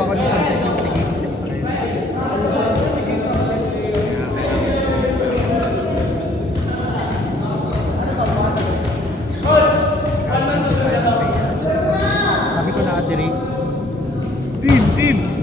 gagawa ko ng content yung tigil sa Israel. Sabi ko na Adiri. Team!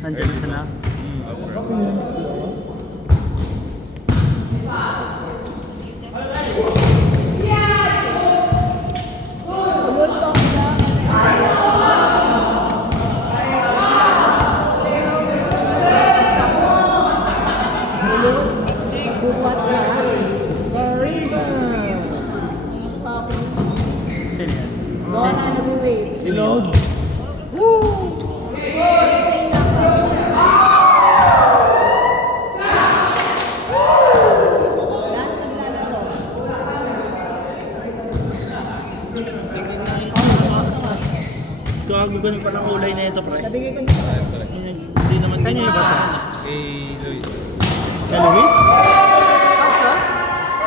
Nandiyan sila. Silod. Ganun pa ng kulay na ito, pre. Nabigay ko nito. Hindi naman Kanina ba ito? Kay Luis. Kay Luis? Kasa?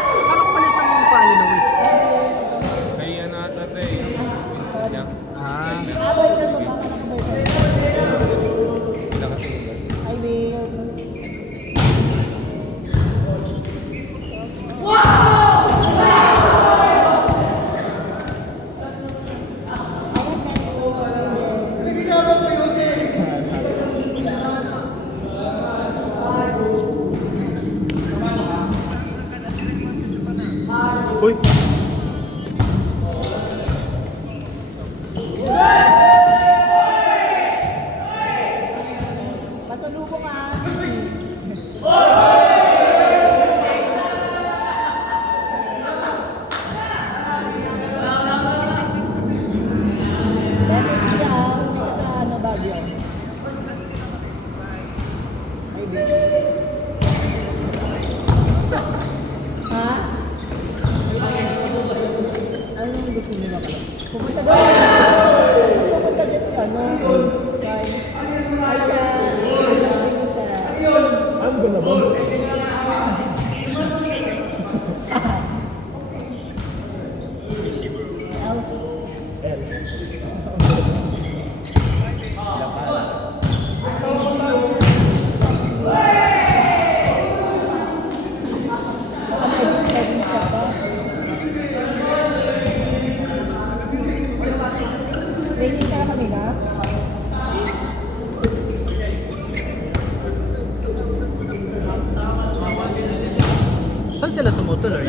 Kala ko malit ang paa ni Luis. Kay ano ata ito eh. Ah. Wala kasi. Ay, may... gusto niyo na kayo? Pupunta doon. Magpupunta din sa ano. Kay siya. Sino siya? I'm gonna bomb. Training ka kanina? Saan sila tumutuloy?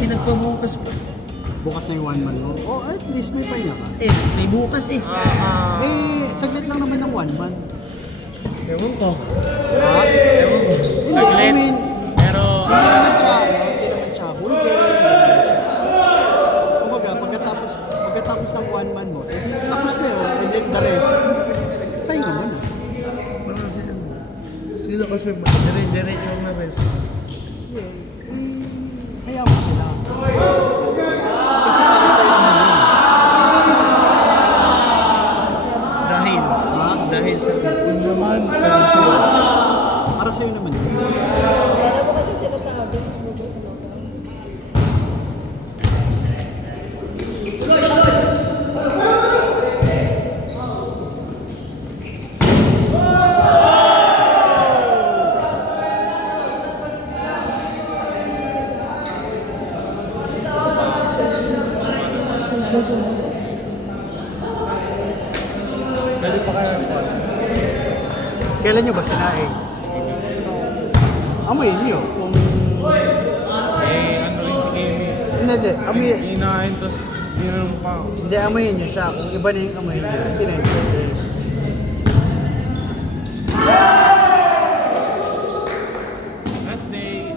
Pinagpamukas pa. Bukas na yung one man mo. Oh, at least may pahinga ka. Eh, may bukas eh. Saglit lang naman ng one man. Ewan ko. Ha? Ewan ko. Hindi, I mean, Pero, hindi naman siya, hindi naman siya whole day, hindi naman siya. Kumbaga, pagkatapos ng one man mo, hindi, tapos na yun, and then the rest, pahinga mo na. parang sila kasi dire-diretso na rest. Kaya mo sila. Kasi para sa'yo naman yun. Dahil, Ha? dahil sa kung naman, pero sila. Para sa'yo naman yun. Alam mo kasi sila tabi. Kailan nyo ba sinaing? Amoyin nyo kung... Ano rin si Kimi. Hindi. Amoyin. Kinain, tapos ginanong pa ako. Hindi, amoyin nyo siya. Kung iba na yung amoyin nyo, hindi na yun. Last day.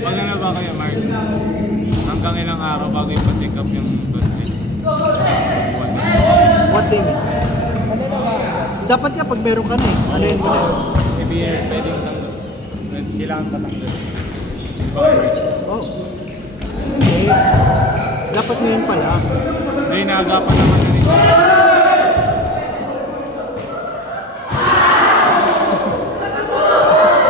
Magana ba kayo, Mark? Hanggang ilang araw bago yung pa-check up yung tonsil? What do you mean? Dapat nga pag meron ka na eh. Ano yun mo na yun? Pwede yung tanggap. Kailangan patanggal. Oh. Hindi. Dapat ngayon pala. Hindi, naagapan naman na rin.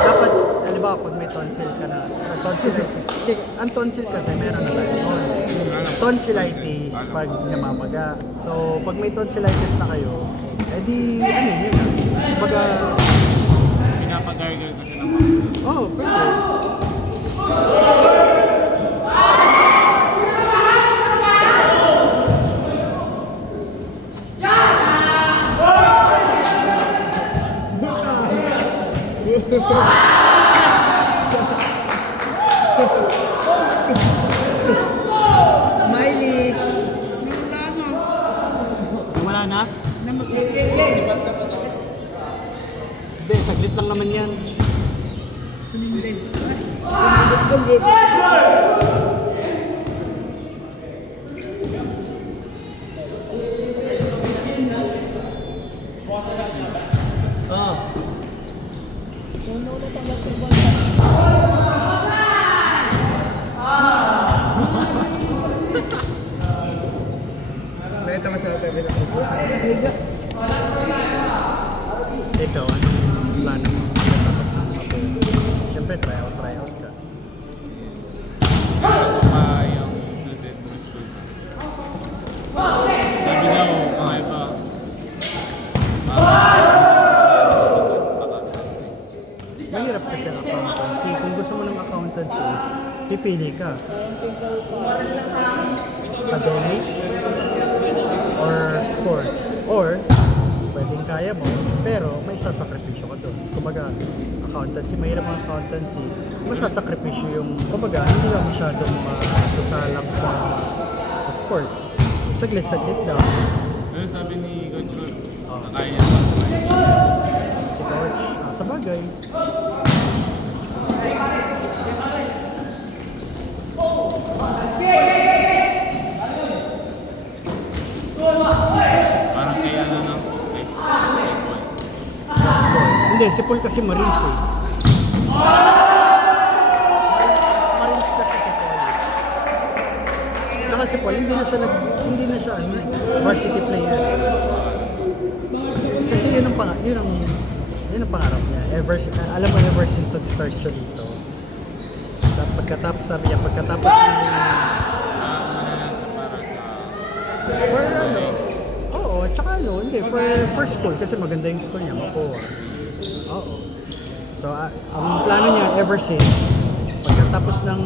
Dapat, halimbawa pag may tonsil ka na, tonsillitis. Hindi, ang tonsil kasi meron na tayo nun. Tonsillitis pag namamaga. So, pag may tonsillitis na kayo, edi, ano yun na. Kumbaga, Pinapagargle kasi naman. oh, pwede. Smiley! Wala na? Hindi, saglit lang naman yan. Oh. Nakita mo sa TV na Ikaw, anong plano mo? Tapos ng ako. Siyempre, try out ka. pipili ka. Scientific pa. Academic or sports. Or, pwedeng kaya mo, pero may sasakripisyo ka doon. Kumbaga, accountancy, mahirap ang accountancy. Masasakripisyo yung, kumbaga, hindi ka masyadong masasalang sa sports. Saglit-saglit daw. Pero sabi ni Coach Rod, Oh. kaya niya naman. Si coach, sa bagay. Parang kaya ano ng kay Paul. Hindi, si Paul kasi Marines eh. Marines kasi si Paul. Saka si Paul, hindi na siya varsity player. Kasi yun ang pangarap niya. Alam mo, ever since nag-start siya dito. Sabi niya, pagkatapos for ano, oo, tsaka ano, hindi, for school, kasi maganda yung school niya, Mapua. Oo. So, ang plano niya ever since, pagkatapos ng